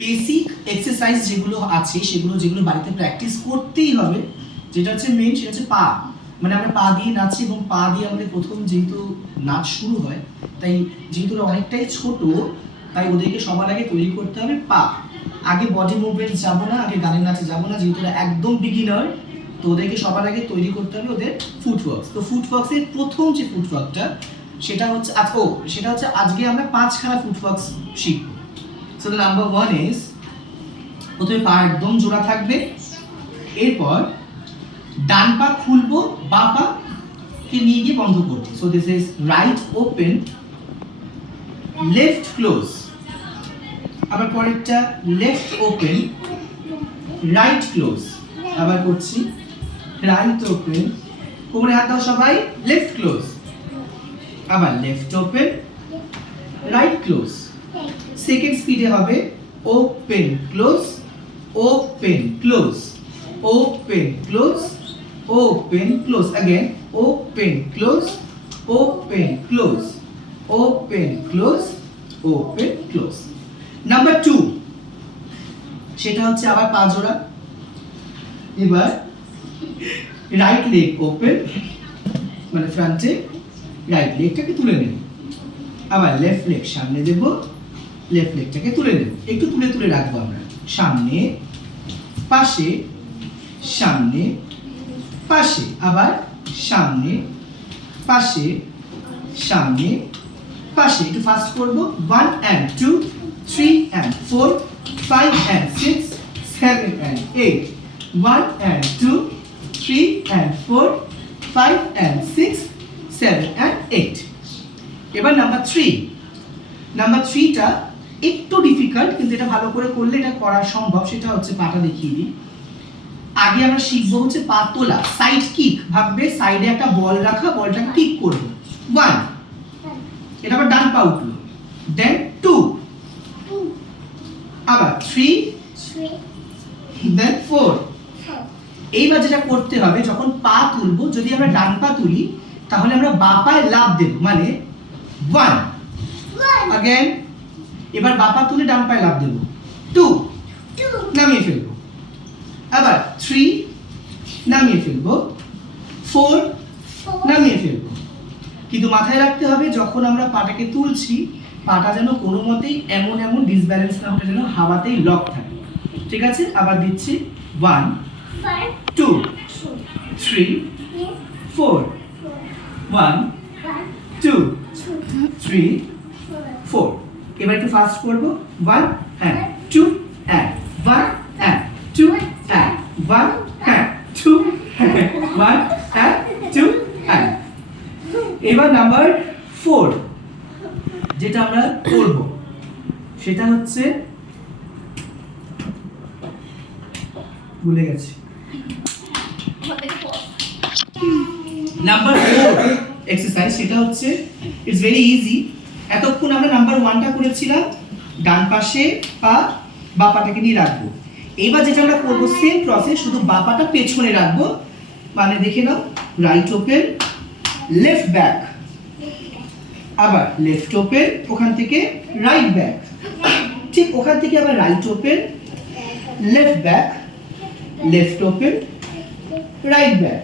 Basic exercise যেগুলো আছে যেগুলো বাড়িতে প্র্যাকটিস করতেই হবে, যেটা হচ্ছে মেইন, সেটা হচ্ছে পা। মানে আমরা পা দিয়ে নাচি এবং পা দিয়ে আমাদের প্রথম যেহেতু নাচ শুরু হয়, তাই যেহেতু ওরা অনেকটাই ছোট, তাই ওদেরকে সবার আগে তৈরি করতে হবে পা। আগে বডি মুভমেন্ট যাবো না, আগে গানের নাচে যাবো না, যেহেতু ওরা একদম বিগিনার, তো ওদেরকে সবার আগে তৈরি করতে হবে ওদের ফুটওয়ার্কস। তো ফুটওয়ার্কসের প্রথম যে ফুটওয়ার্কটা সেটা হচ্ছে আজকে আমরা 5খানা ফুটওয়ার্কস শিখবো। So the number 1 is প্রথমে পা একদম জোড়া থাকবে, এরপর ডান পা খুলবো, বাঁ পা কে নিয়ে গিয়ে বন্ধ করব। So this is right open, left close। আবার পরেরটা left open, right close। আবার করছি right open, কোমরে হাত দাও সবাই, left close। আবার left open, right close। Second স্পিডে হবে open close, open close, open close, open close. Again open close, open close, open close, open close. Number 2 সেটা হচ্ছে আবার পা জোড়া। এবার রাইট লেগ ওপেন, মানে ফ্রন্টে রাইট লেগটাকে তুলে নেব। আবার লেফট লেগ সামনে দেব, লেফট লেগটাকে তুলে নেব। একটু তুলে তুলে রাখবো আমরা। সামনে পাশে, সামনে পাশে, আবার সামনে পাশে, সামনে পাশে। একটু ফাস্ট করব। 1 and 2, 3 and 4, 5 and 6, 7 and 8। 1 and 2, 3 and 4, 5 and 6, 7 and 8। এবার নাম্বার 3। নাম্বার 3টা একটু ডিফিকাল্ট, কিন্তু এটা ভালো করে করলে এটা করা সম্ভব। সেটা হচ্ছে পাটা দেখিয়ে দিই। আগে আমরা শিখবো হচ্ছে পা তোলা, সাইড কিক। ভাববে সাইডে একটা বল রাখা, বলটাকে কিক করব। 1, এটা আবার ডান পা উঠলো, দেন 2, আবার 3, দেন 4। এইবার যেটা করতে হবে, যখন পা তুলবো, যদি আমরা ডান পা তুলি তাহলে আমরা বাঁ পায়ে লাফ দেব, মানে 1। अगेन এবার বাঁ পা তুলে ডান পায়ে লাফ দেব, 2, নামিয়ে ফেলবো। আবার 3, নামিয়ে ফেলবো। 4, নামিয়ে ফেলবো। কিন্তু মাথায় রাখতে হবে, যখন আমরা পাটাকে তুলছি, পাটা যেন কোনো মতেই এমন ডিসব্যালেন্স না হতে, যেন হাওয়াতেই লক থাকে। ঠিক আছে? আবার দিচ্ছি 1, 2, 3, 4, 1, 2, 3, 4। এবার একটু ফাস্ট করব। 1 and 2 and 1 and 2 and 1 and 2 and 1 and 2 and। এবার নাম্বার 4 যেটা আমরা করব সেটা হচ্ছে, ভুলে গেছি। নাম্বার 4 এক্সারসাইজ, সেটা হচ্ছে ইটস ভেরি ইজি। এতক্ষণ আমরা নাম্বার 1টা করেছিলাম, ডান পাশে পা, বাঁ পাটাকে নিয়ে রাখবো। এবার যেটা আমরা করবো সেম প্রসেস, শুধু বাঁ পাটা পেছনে রাখবো। মানে দেখে নাও, রাইট ওপেন, লেফট ব্যাক, আবার লেফট ওপেন, ওখান থেকে রাইট ব্যাক, ঠিক ওখান থেকে আবার right open, left back, left open, right back.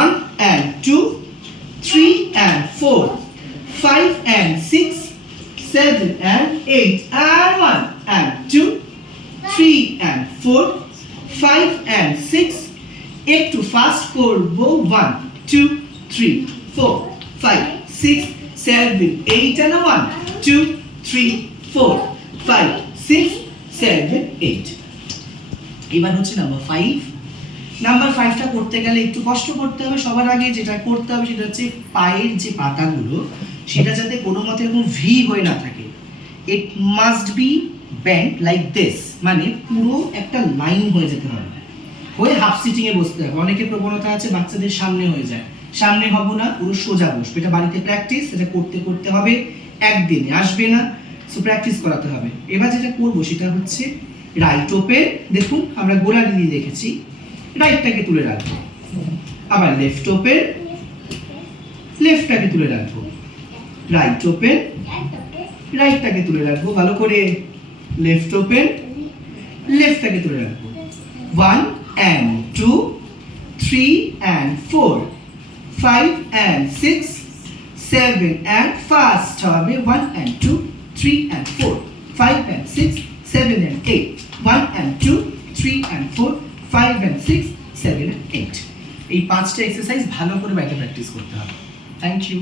1 and 2, 3 and 4, 5 and 6, 7 and 8, and 1 and 2, 3 and 4, 5 and 6। একটু ফাস্ট করব। 1, 2, 3, 4, 5, 6, 7, 8 and 1, 2, 3, 4, 5, 6, 7, 8। এবার হচ্ছে নাম্বার 5। নাম্বার 5টা করতে গেলে একটু কষ্ট করতে হবে। সবার আগে যেটা করতে হবে সেটা হচ্ছে পায়ের যে পাতাগুলো, সেটা যাতে কোনো মতে এরকম ভি হয়ে না থাকে। It must be bent like this, মানে পুরো একটা লাইন হয়ে যেতে হবে, হয়ে হাফ সিটিং এ বসতে হবে। অনেকের প্রবণতা আছে বাচ্চাদের সামনে হয়ে যায়, সামনে হব না, পুরো সোজা বসবে। এটা বাড়িতে প্র্যাকটিস, এটা করতে হবে, একদিনে আসবে না, সো প্র্যাকটিস করাতে হবে। এবার যেটা করবো সেটা হচ্ছে রাইট ওপেন। দেখুন আমরা গোড়ালি দিয়ে রেখেছি, রাইটটাকে তুলে রাখবো। আবার লেফট ওপেন, লেফটটাকে তুলে রাখবো। রাইট ওপেন, রাইটটাকে তুলে রাখবো ভালো করে। লেফট ওপেন, লেফটটাকে ধরে রাখবো। 1 and 2, 3 and 4, 5 and 6, 7 and first হবে 1 and 2, 3 and 4, 5 and 6, 7 and 8, 1 and 2, 3 and 4, 5 and 6, 7 and 8। এই 5টা এক্সারসাইজ ভালো করে বাড়িতে প্র্যাকটিস করতে হবে। Thank you.